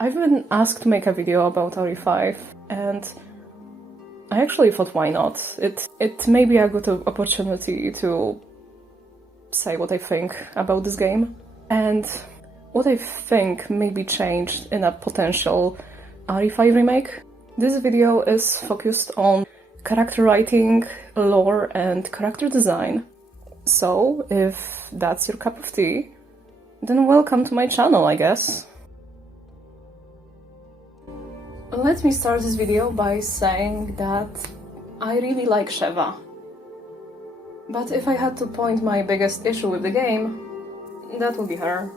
I've been asked to make a video about RE5, and I actually thought, why not? It may be a good opportunity to say what I think about this game, and what I think may be changed in a potential RE5 remake. This video is focused on character writing, lore, and character design. So, if that's your cup of tea, then welcome to my channel, I guess. Let me start this video by saying that I really like Sheva. But if I had to point my biggest issue with the game, that would be her.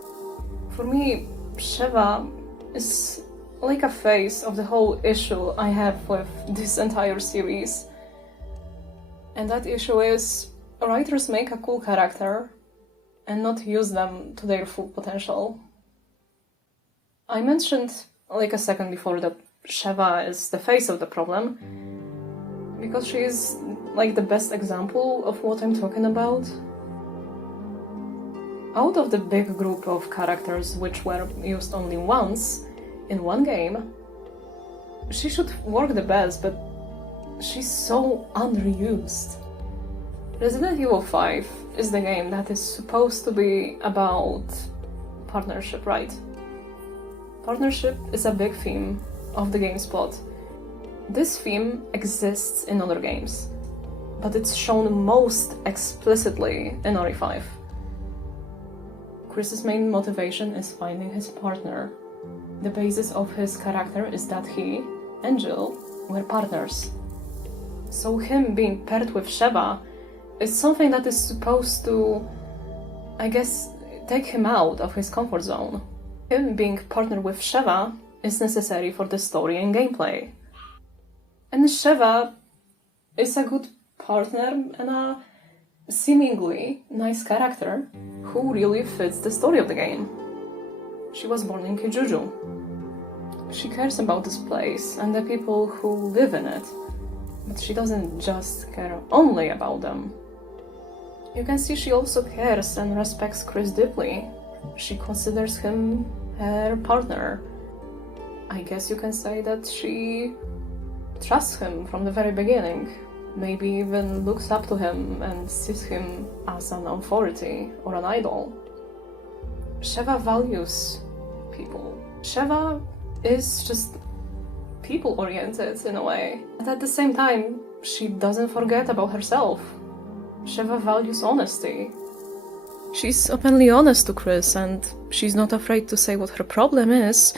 For me, Sheva is like a face of the whole issue I have with this entire series. And that issue is, writers make a cool character and not use them to their full potential. I mentioned like a second before that Sheva is the face of the problem because she is like the best example of what I'm talking about. Out of the big group of characters which were used only once in one game, she should work the best, but she's so underused. Resident Evil 5 is the game that is supposed to be about partnership, right? Partnership is a big theme of the game's plot. This theme exists in other games, but it's shown most explicitly in RE5. Chris's main motivation is finding his partner. The basis of his character is that he and Jill were partners. So him being paired with Sheva is something that is supposed to, I guess, take him out of his comfort zone. Him being partnered with Sheva is necessary for the story and gameplay. And Sheva is a good partner and a seemingly nice character who really fits the story of the game. She was born in Kijuju. She cares about this place and the people who live in it, but she doesn't just care only about them. You can see she also cares and respects Chris deeply. She considers him her partner. I guess you can say that she trusts him from the very beginning, maybe even looks up to him and sees him as an authority or an idol. Sheva values people. Sheva is just people-oriented in a way, but at the same time, she doesn't forget about herself. Sheva values honesty. She's openly honest to Chris, and she's not afraid to say what her problem is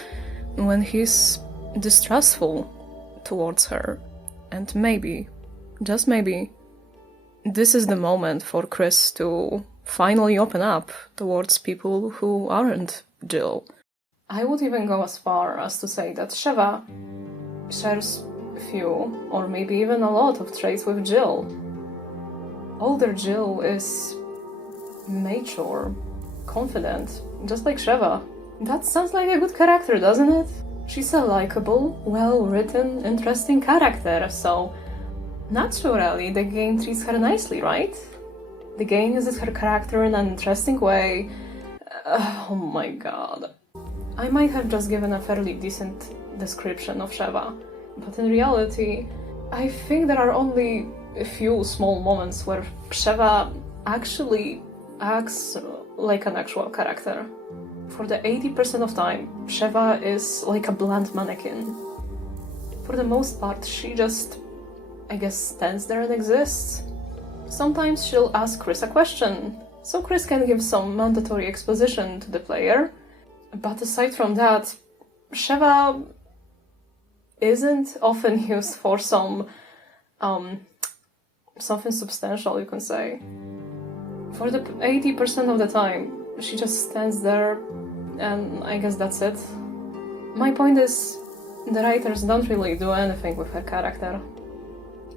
when he's distrustful towards her. And maybe, just maybe, this is the moment for Chris to finally open up towards people who aren't Jill. I would even go as far as to say that Sheva shares few, or maybe even a lot of traits with Jill. Older Jill is mature, confident, just like Sheva. That sounds like a good character, doesn't it? She's a likable, well-written, interesting character, so naturally the game treats her nicely, right? The game uses her character in an interesting way. Oh my god. I might have just given a fairly decent description of Sheva, but in reality, I think there are only a few small moments where Sheva actually acts like an actual character. For the 80% of time, Sheva is like a bland mannequin. For the most part, she just, I guess, stands there and exists. Sometimes she'll ask Chris a question, so Chris can give some mandatory exposition to the player. But aside from that, Sheva isn't often used for something substantial, you can say. For the 80% of the time, she just stands there, and I guess that's it. My point is, the writers don't really do anything with her character.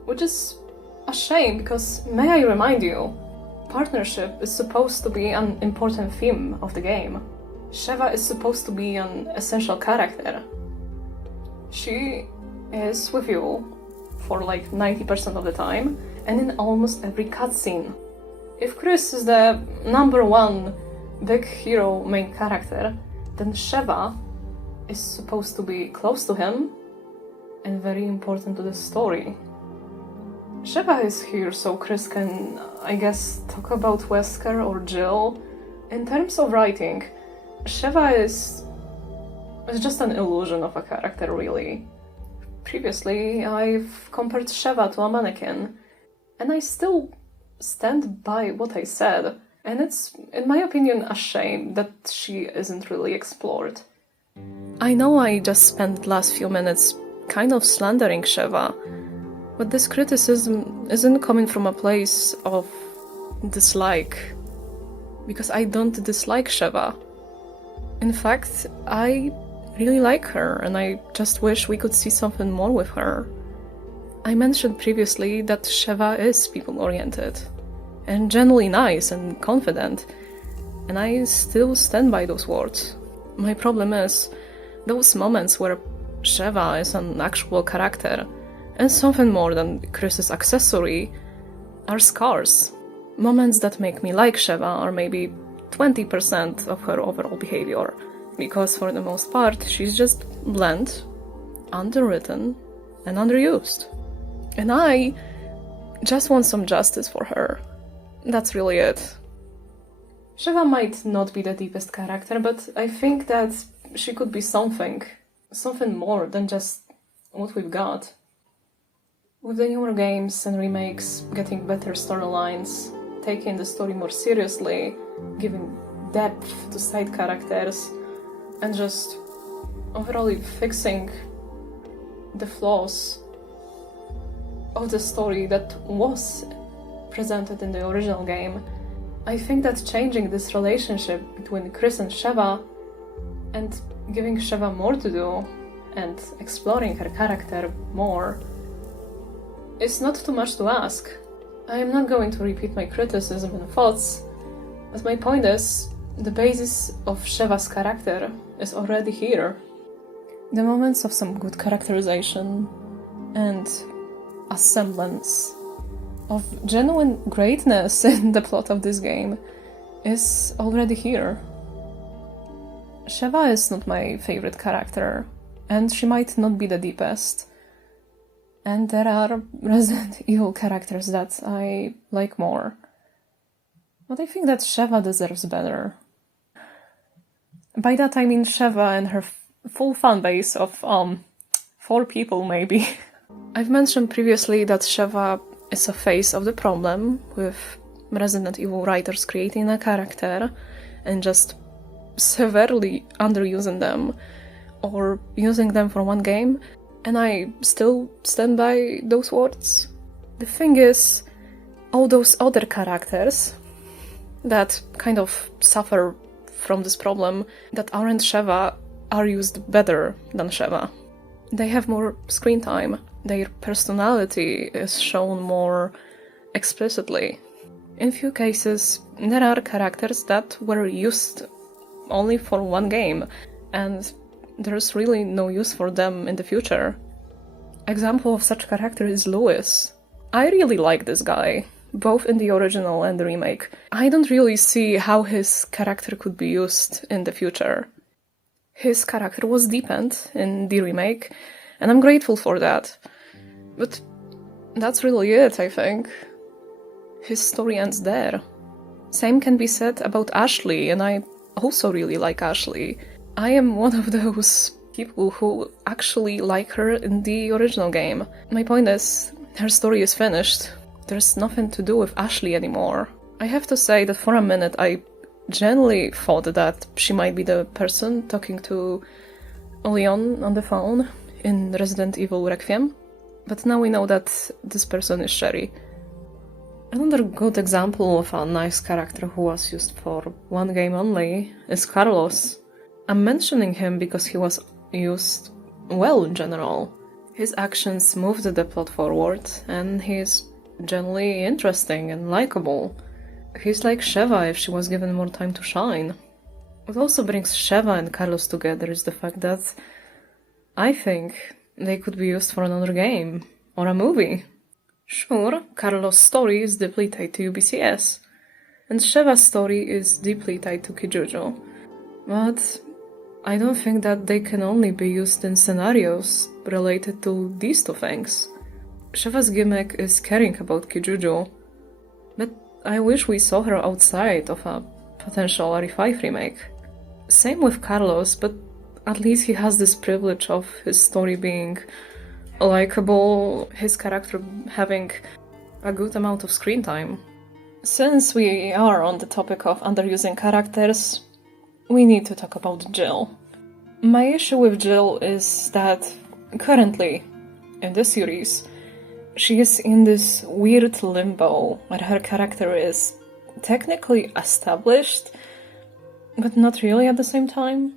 Which is a shame, because may I remind you, partnership is supposed to be an important theme of the game. Sheva is supposed to be an essential character. She is with you for like 90% of the time, and in almost every cutscene. If Chris is the #1 big hero main character, then Sheva is supposed to be close to him and very important to the story. Sheva is here so Chris can, I guess, talk about Wesker or Jill. In terms of writing, Sheva is just an illusion of a character, really. Previously, I've compared Sheva to a mannequin, and I still stand by what I said, and it's, in my opinion, a shame that she isn't really explored. I know I just spent the last few minutes kind of slandering Sheva, but this criticism isn't coming from a place of dislike, because I don't dislike Sheva. In fact, I really like her, and I just wish we could see something more with her. I mentioned previously that Sheva is people-oriented, and generally nice and confident, and I still stand by those words. My problem is those moments where Sheva is an actual character, and something more than Chris's accessory, are scarce. Moments that make me like Sheva are maybe 20% of her overall behavior, because for the most part she's just bland, underwritten, and underused. And I just want some justice for her. That's really it. Sheva might not be the deepest character, but I think that she could be something more than just what we've got. With the newer games and remakes getting better storylines, taking the story more seriously, giving depth to side characters, and just overall fixing the flaws of the story that was presented in the original game, I think that changing this relationship between Chris and Sheva and giving Sheva more to do and exploring her character more is not too much to ask. I am not going to repeat my criticism and thoughts, but my point is, the basis of Sheva's character is already here. The moments of some good characterization and a semblance of genuine greatness in the plot of this game is already here. Sheva is not my favorite character, and she might not be the deepest. And there are Resident Evil characters that I like more. But I think that Sheva deserves better. By that I mean Sheva and her full fanbase of 4 people maybe. I've mentioned previously that Sheva is a face of the problem with Resident Evil writers creating a character and just severely underusing them or using them for one game, and I still stand by those words. The thing is, all those other characters that kind of suffer from this problem that aren't Sheva are used better than Sheva. They have more screen time, their personality is shown more explicitly. In few cases, there are characters that were used only for one game, and there's really no use for them in the future. Example of such character is Lewis. I really like this guy, both in the original and the remake. I don't really see how his character could be used in the future. His character was deepened in the remake, and I'm grateful for that. But that's really it, I think. His story ends there. Same can be said about Ashley, and I also really like Ashley. I am one of those people who actually like her in the original game. My point is, her story is finished. There's nothing to do with Ashley anymore. I have to say that for a minute I genuinely thought that she might be the person talking to Leon on the phone in Resident Evil Requiem, but now we know that this person is Sherry. Another good example of a nice character who was used for one game only is Carlos. I'm mentioning him because he was used well in general. His actions moved the plot forward, and he's generally interesting and likable. He's like Sheva if she was given more time to shine. What also brings Sheva and Carlos together is the fact that I think they could be used for another game or a movie. Sure, Carlos' story is deeply tied to UBCS, and Sheva's story is deeply tied to Kijuju, but I don't think that they can only be used in scenarios related to these two things. Sheva's gimmick is caring about Kijuju, but I wish we saw her outside of a potential RE5 remake. Same with Carlos, but at least he has this privilege of his story being likable, his character having a good amount of screen time. Since we are on the topic of underusing characters, we need to talk about Jill. My issue with Jill is that currently, in this series, she is in this weird limbo where her character is technically established, but not really at the same time.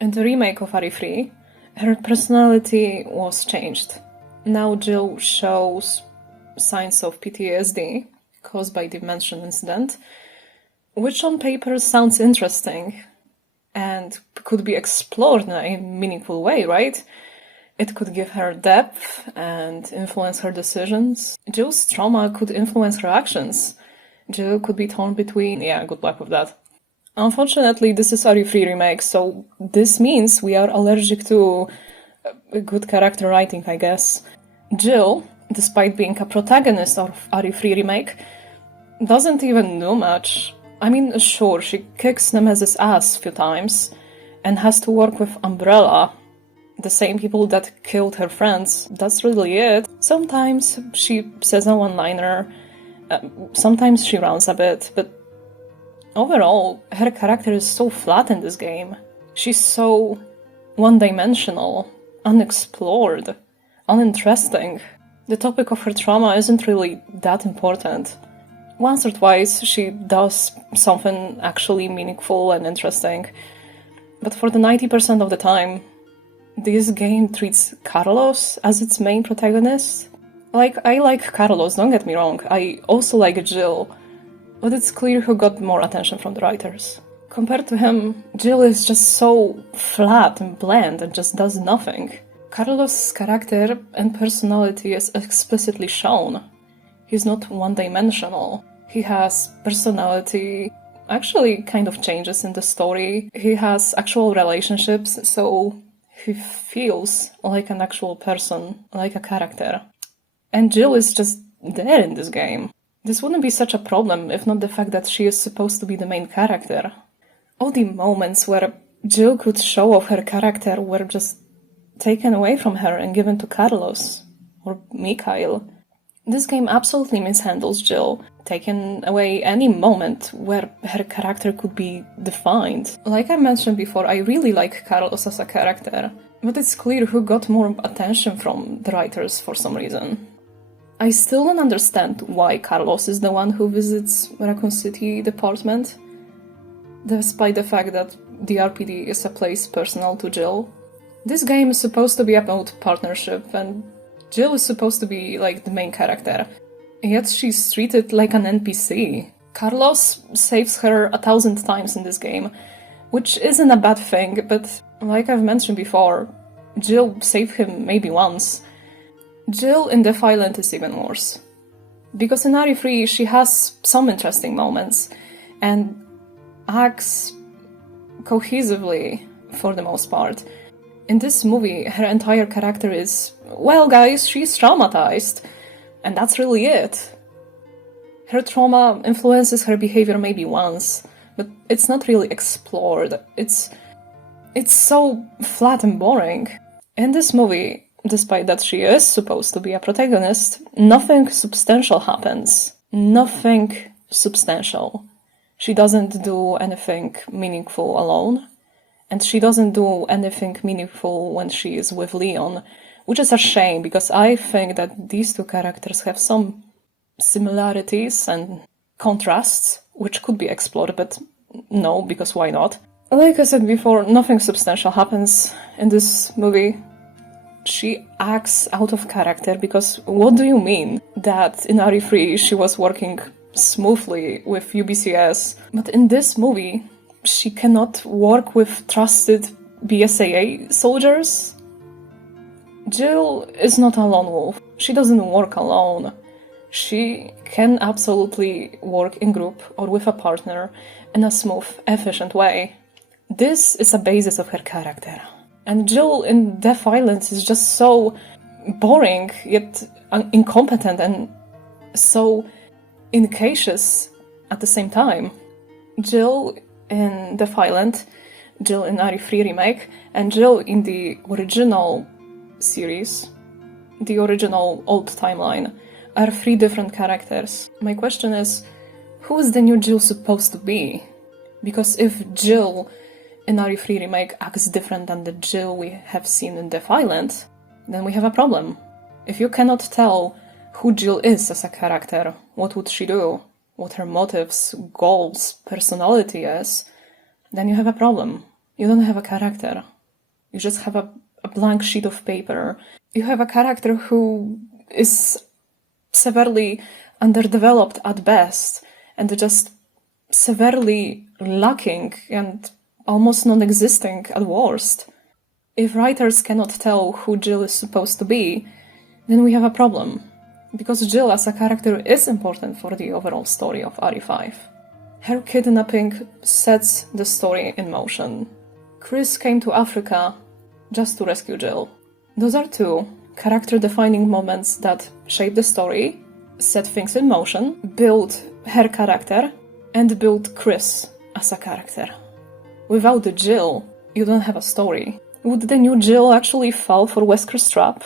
In the remake of RE3, her personality was changed. Now Jill shows signs of PTSD caused by the mentioned incident, which on paper sounds interesting and could be explored in a meaningful way, right? It could give her depth and influence her decisions. Jill's trauma could influence her actions. Jill could be torn between... yeah, good luck with that. Unfortunately, this is RE3 remake, so this means we are allergic to good character writing, I guess. Jill, despite being a protagonist of RE3 remake, doesn't even do much. I mean, sure, she kicks Nemesis' ass a few times and has to work with Umbrella, the same people that killed her friends. That's really it. Sometimes she says a one-liner, sometimes she rounds a bit, but overall, her character is so flat in this game. She's so one-dimensional, unexplored, uninteresting. The topic of her trauma isn't really that important. Once or twice, she does something actually meaningful and interesting, but for the 90% of the time, this game treats Carlos as its main protagonist. Like, I like Carlos, don't get me wrong, I also like Jill, but it's clear who got more attention from the writers. Compared to him, Jill is just so flat and bland and just does nothing. Carlos' character and personality is explicitly shown. He's not one-dimensional. He has personality, actually kind of changes in the story. He has actual relationships, so he feels like an actual person, like a character. And Jill is just there in this game. This wouldn't be such a problem if not the fact that she is supposed to be the main character. All the moments where Jill could show off her character were just taken away from her and given to Carlos or Mikhail. This game absolutely mishandles Jill, taking away any moment where her character could be defined. Like I mentioned before, I really like Carlos as a character, but it's clear who got more attention from the writers for some reason. I still don't understand why Carlos is the one who visits Raccoon City department, despite the fact that the RPD is a place personal to Jill. This game is supposed to be about partnership, and Jill is supposed to be like the main character, yet she's treated like an NPC. Carlos saves her 1,000 times in this game, which isn't a bad thing, but like I've mentioned before, Jill saved him maybe once. Jill in Defiant is even worse, because in RE3 she has some interesting moments, and acts cohesively for the most part. In this movie, her entire character is, well guys, she's traumatized, and that's really it. Her trauma influences her behavior maybe once, but it's not really explored. It's so flat and boring. In this movie, despite that she is supposed to be a protagonist, nothing substantial happens. Nothing substantial. She doesn't do anything meaningful alone. And she doesn't do anything meaningful when she is with Leon, which is a shame, because I think that these two characters have some similarities and contrasts, which could be explored, but no, because why not? Like I said before, nothing substantial happens in this movie. She acts out of character, because what do you mean that in RE3 she was working smoothly with UBCS, but in this movie she cannot work with trusted BSAA soldiers? Jill is not a lone wolf. She doesn't work alone. She can absolutely work in group or with a partner in a smooth, efficient way. This is a basis of her character. And Jill in Death Island is just so boring, yet incompetent, and so incautious at the same time. Jill in Death Island, Jill in RE3 Remake, and Jill in the original series, the original old timeline, are three different characters. My question is, who is the new Jill supposed to be? Because if Jill in RE3 Remake acts different than the Jill we have seen in Death Island, then we have a problem. If you cannot tell who Jill is as a character, what would she do, what her motives, goals, personality is, then you have a problem. You don't have a character. You just have a blank sheet of paper. You have a character who is severely underdeveloped at best, and just severely lacking and almost non-existing at worst. If writers cannot tell who Jill is supposed to be, then we have a problem. Because Jill as a character is important for the overall story of RE5. Her kidnapping sets the story in motion. Chris came to Africa just to rescue Jill. Those are two character-defining moments that shape the story, set things in motion, build her character, and build Chris as a character. Without the Jill, you don't have a story. Would the new Jill actually fall for Wesker's trap?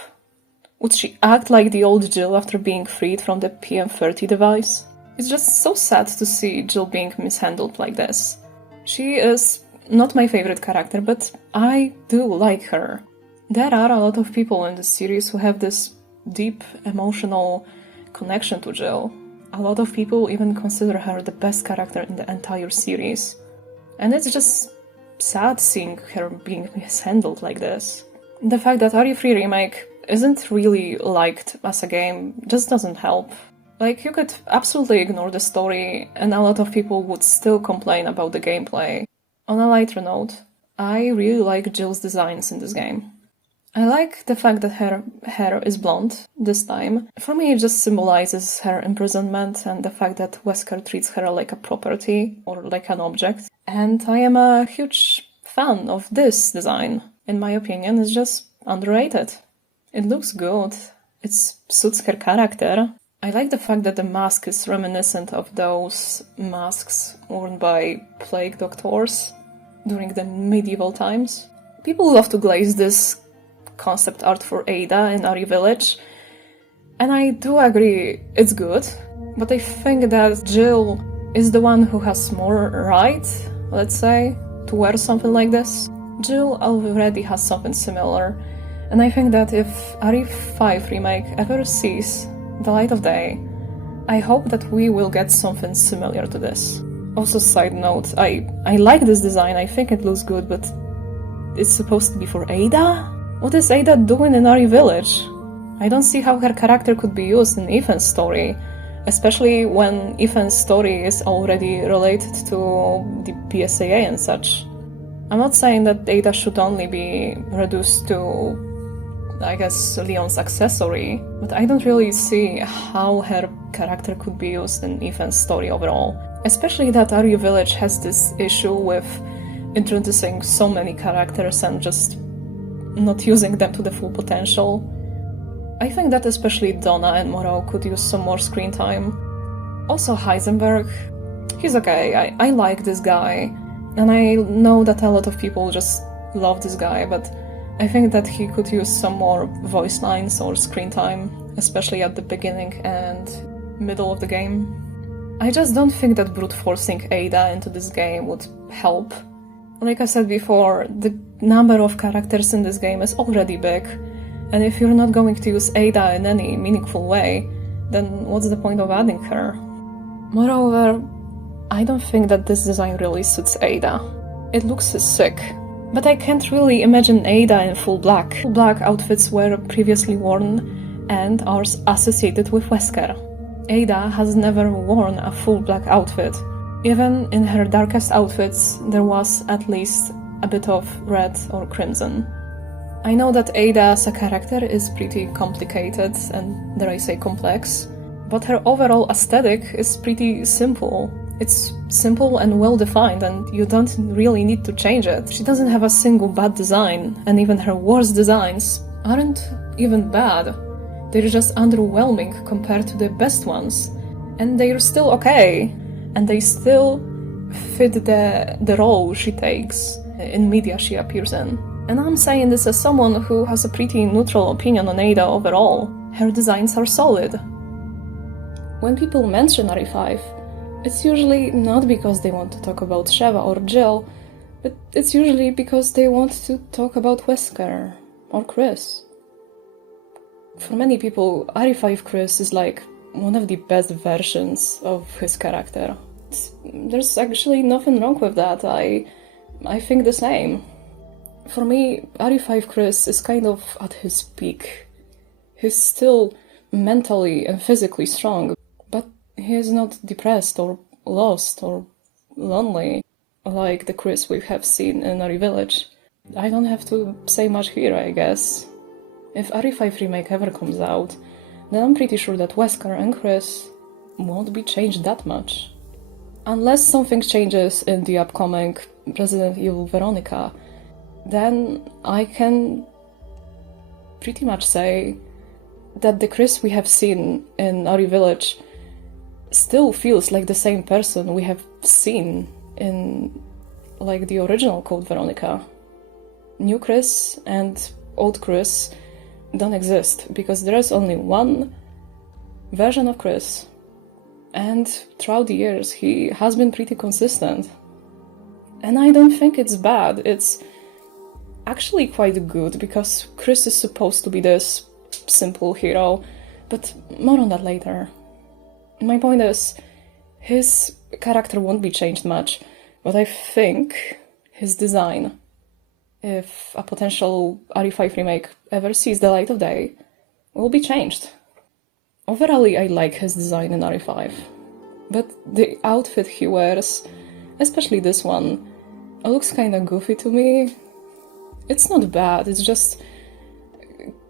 Would she act like the old Jill after being freed from the PM30 device? It's just so sad to see Jill being mishandled like this. She is not my favorite character, but I do like her. There are a lot of people in the series who have this deep emotional connection to Jill. A lot of people even consider her the best character in the entire series. And it's just sad seeing her being mishandled like this. The fact that RE3 Remake isn't really liked as a game just doesn't help. Like, you could absolutely ignore the story and a lot of people would still complain about the gameplay. On a lighter note, I really like Jill's designs in this game. I like the fact that her hair is blonde this time. For me, it just symbolizes her imprisonment and the fact that Wesker treats her like a property or like an object. And I am a huge fan of this design. In my opinion, it's just underrated. It looks good. It suits her character. I like the fact that the mask is reminiscent of those masks worn by plague doctors during the medieval times. People love to glaze this concept art for Ada in RE Village, and I do agree it's good, but I think that Jill is the one who has more right, let's say, to wear something like this. Jill already has something similar, and I think that if RE5 Remake ever sees the light of day, I hope that we will get something similar to this. Also, side note, I like this design, I think it looks good, but it's supposed to be for Ada? What is Ada doing in RE Village? I don't see how her character could be used in Ethan's story, especially when Ethan's story is already related to the PSAA and such. I'm not saying that Ada should only be reduced to, I guess, Leon's accessory, but I don't really see how her character could be used in Ethan's story overall. Especially that RE Village has this issue with introducing so many characters and just not using them to the full potential. I think that especially Donna and Moreau could use some more screen time. Also Heisenberg, he's okay, I like this guy, and I know that a lot of people just love this guy, but I think that he could use some more voice lines or screen time, especially at the beginning and middle of the game. I just don't think that brute forcing Ada into this game would help. Like I said before, the number of characters in this game is already big, and if you're not going to use Ada in any meaningful way, then what's the point of adding her? Moreover, I don't think that this design really suits Ada. It looks sick, but I can't really imagine Ada in full black. Full black outfits were previously worn and are associated with Wesker. Ada has never worn a full black outfit. Even in her darkest outfits, there was at least a bit of red or crimson. I know that Ada as a character is pretty complicated and, dare I say, complex, but her overall aesthetic is pretty simple. It's simple and well-defined, and you don't really need to change it. She doesn't have a single bad design, and even her worst designs aren't even bad. They're just underwhelming compared to the best ones. And they're still okay, and they still fit the role she takes in media she appears in. And I'm saying this as someone who has a pretty neutral opinion on Ada overall. Her designs are solid. When people mention RE5, it's usually not because they want to talk about Sheva or Jill, but it's usually because they want to talk about Wesker or Chris. For many people, RE5 Chris is like one of the best versions of his character. There's actually nothing wrong with that. I think the same. For me, RE5 Chris is kind of at his peak. He's still mentally and physically strong, but he is not depressed or lost or lonely like the Chris we have seen in RE Village. I don't have to say much here, I guess. If RE5 Remake ever comes out, then I'm pretty sure that Wesker and Chris won't be changed that much. Unless something changes in the upcoming Resident Evil Veronica, then I can pretty much say that the Chris we have seen in RE Village still feels like the same person we have seen in like the original Code Veronica. New Chris and old Chris don't exist because there is only one version of Chris, and throughout the years he has been pretty consistent. And I don't think it's bad, it's actually quite good, because Chris is supposed to be this simple hero, but more on that later. My point is, his character won't be changed much, but I think his design, if a potential RE5 remake ever sees the light of day, will be changed. Overall, I like his design in RE5, but the outfit he wears, especially this one, looks kinda goofy to me. It's not bad, it's just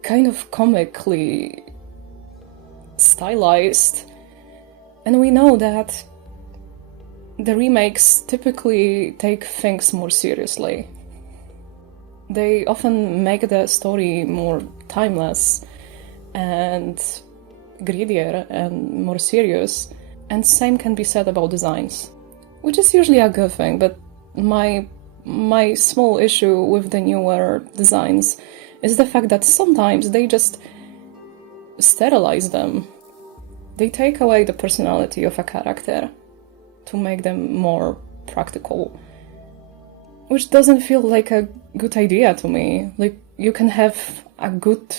kind of comically stylized. And we know that the remakes typically take things more seriously. They often make the story more timeless and grittier and more serious, and same can be said about designs, which is usually a good thing, but my small issue with the newer designs is the fact that sometimes they just sterilize them. They take away the personality of a character to make them more practical, which doesn't feel like a good idea to me. Like, you can have a good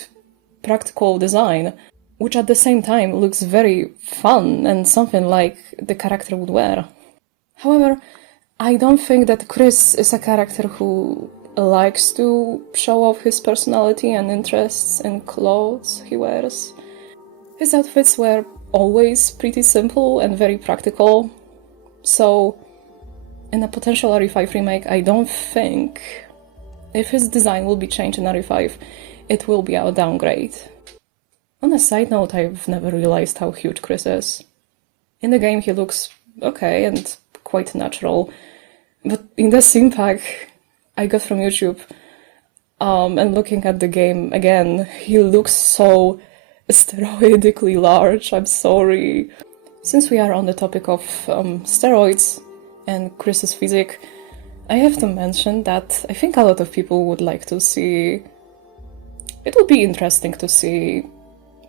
practical design, which at the same time looks very fun and something like the character would wear. However, I don't think that Chris is a character who likes to show off his personality and interests in clothes he wears. His outfits were always pretty simple and very practical, so in a potential RE5 remake, I don't think if his design will be changed in RE5, it will be a downgrade. On a side note, I've never realized how huge Chris is. In the game he looks okay and quite natural, but in the scene pack I got from YouTube, and looking at the game again, he looks so steroidically large. I'm sorry. Since we are on the topic of steroids and Chris's physique, I have to mention that I think a lot of people would like to see... It would be interesting to see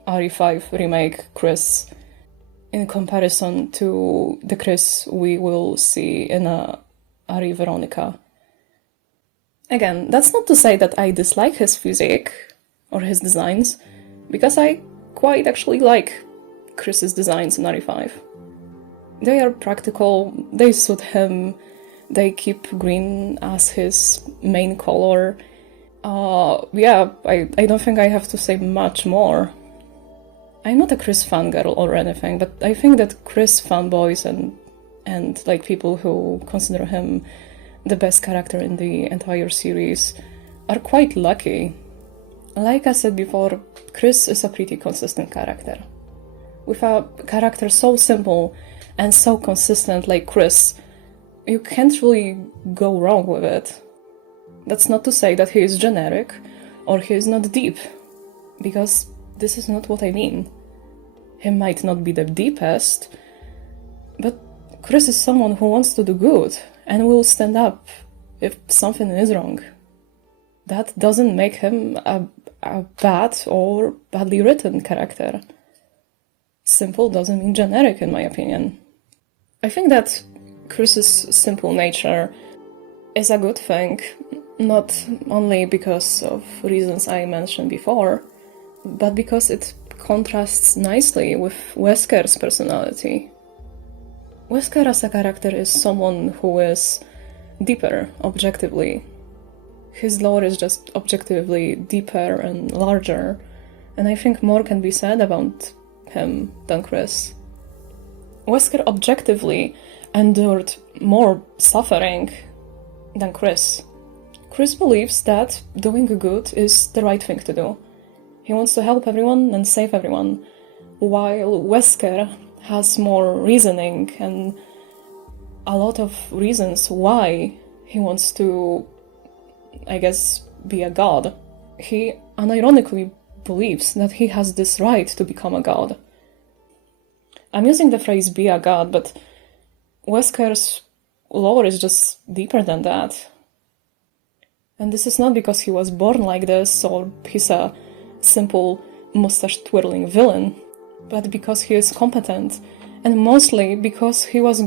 RE5 remake Chris in comparison to the Chris we will see in a RE Veronica. Again, that's not to say that I dislike his physique or his designs, because I quite actually like Chris's designs in RE5. They are practical, they suit him, they keep green as his main color. Yeah, I don't think I have to say much more. I'm not a Chris fangirl or anything, but I think that Chris fanboys and like people who consider him the best character in the entire series are quite lucky. Like I said before, Chris is a pretty consistent character. With a character so simple and so consistent like Chris, you can't really go wrong with it. That's not to say that he is generic or he is not deep, because this is not what I mean. He might not be the deepest, but Chris is someone who wants to do good and will stand up if something is wrong. That doesn't make him a bad or badly written character. Simple doesn't mean generic, in my opinion. I think that Chris's simple nature is a good thing, not only because of reasons I mentioned before, but because it contrasts nicely with Wesker's personality. Wesker as a character is someone who is deeper, objectively. His lore is just objectively deeper and larger, and I think more can be said about him than Chris. Wesker objectively endured more suffering than Chris. Chris believes that doing good is the right thing to do. He wants to help everyone and save everyone, while Wesker has more reasoning and a lot of reasons why he wants to, I guess, be a god. He unironically believes that he has this right to become a god. I'm using the phrase be a god, but Wesker's lore is just deeper than that. And this is not because he was born like this or he's a simple mustache-twirling villain, but because he is competent, and mostly because he was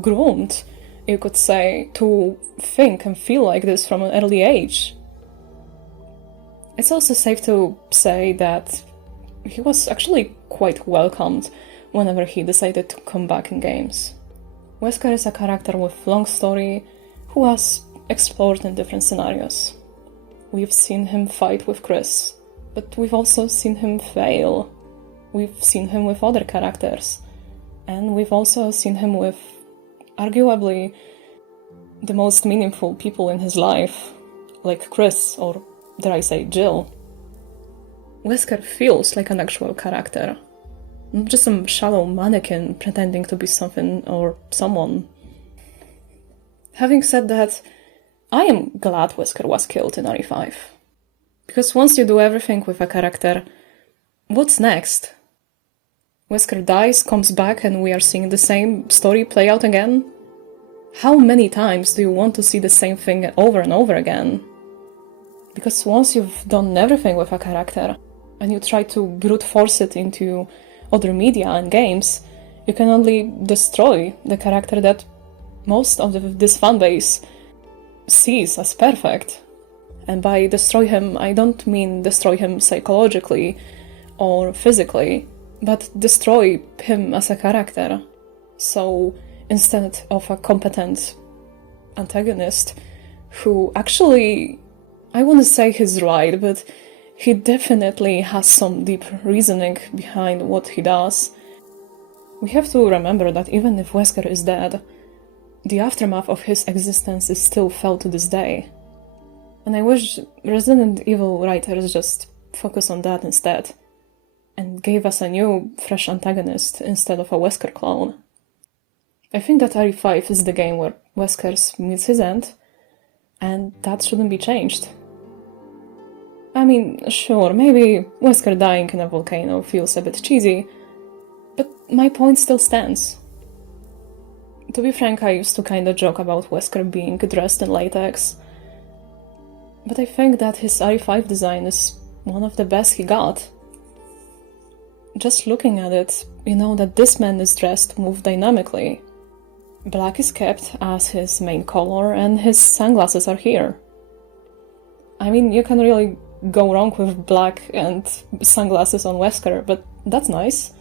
groomed, you could say, to think and feel like this from an early age. It's also safe to say that he was actually quite welcomed whenever he decided to come back in games. Wesker is a character with long story who was explored in different scenarios. We've seen him fight with Chris, but we've also seen him fail. We've seen him with other characters, and we've also seen him with arguably the most meaningful people in his life, like Chris, or dare I say Jill. Wesker feels like an actual character, not just some shallow mannequin pretending to be something or someone. Having said that, I am glad Wesker was killed in RE5. Because once you do everything with a character, what's next? Wesker dies, comes back, and we are seeing the same story play out again? How many times do you want to see the same thing over and over again? Because once you've done everything with a character, and you try to brute force it into other media and games, you can only destroy the character that most of this fanbase sees as perfect. And by destroy him, I don't mean destroy him psychologically or physically, but destroy him as a character. So instead of a competent antagonist who actually, I wouldn't say he's right, but he definitely has some deep reasoning behind what he does. We have to remember that even if Wesker is dead, the aftermath of his existence is still felt to this day. And I wish Resident Evil writers just focus on that instead, and gave us a new, fresh antagonist instead of a Wesker clone. I think that RE5 is the game where Wesker meets his end, and that shouldn't be changed. I mean, sure, maybe Wesker dying in a volcano feels a bit cheesy, but my point still stands. To be frank, I used to kinda joke about Wesker being dressed in latex, but I think that his RE5 design is one of the best he got. Just looking at it, you know that this man is dressed to move dynamically. Black is kept as his main color, and his sunglasses are here. I mean, you can really go wrong with black and sunglasses on Wesker, but that's nice.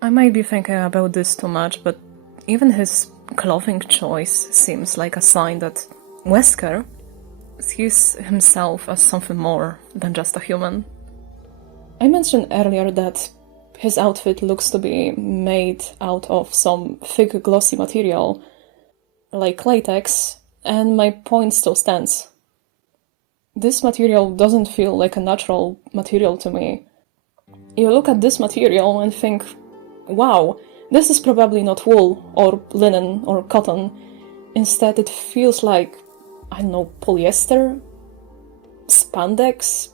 I might be thinking about this too much, but even his clothing choice seems like a sign that Wesker sees himself as something more than just a human. I mentioned earlier that his outfit looks to be made out of some thick glossy material, like latex, and my point still stands. This material doesn't feel like a natural material to me. You look at this material and think, wow, This is probably not wool, or linen, or cotton. Instead, it feels like, I don't know, polyester? Spandex?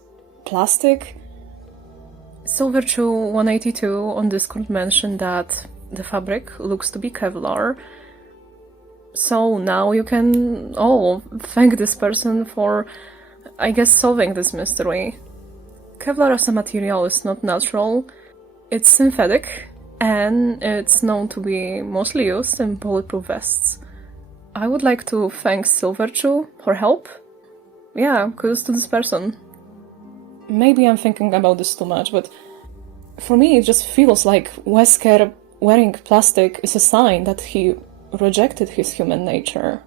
Plastic? Silverchew182 on Discord mentioned that the fabric looks to be kevlar. So now you can all thank this person for, I guess, solving this mystery. Kevlar as a material is not natural, it's synthetic, and it's known to be mostly used in bulletproof vests. I would like to thank Silverchew for help. Yeah, kudos to this person. Maybe I'm thinking about this too much, but for me it just feels like Wesker wearing plastic is a sign that he rejected his human nature.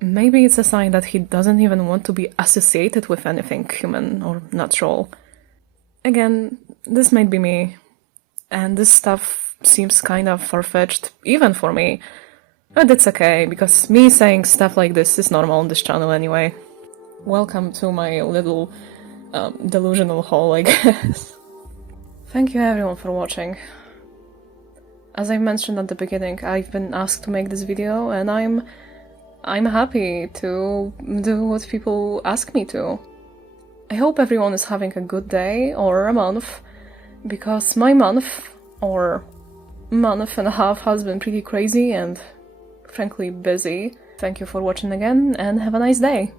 Maybe it's a sign that he doesn't even want to be associated with anything human or natural. Again, this might be me, and this stuff seems kind of far-fetched, even for me. But it's okay, because me saying stuff like this is normal on this channel anyway. Welcome to my little delusional hole, I guess. Thank you everyone for watching. As I mentioned at the beginning, I've been asked to make this video, and I'm happy to do what people ask me to. I hope everyone is having a good day or a month, because my month, or month and a half, has been pretty crazy and frankly busy. Thank you for watching again, and have a nice day!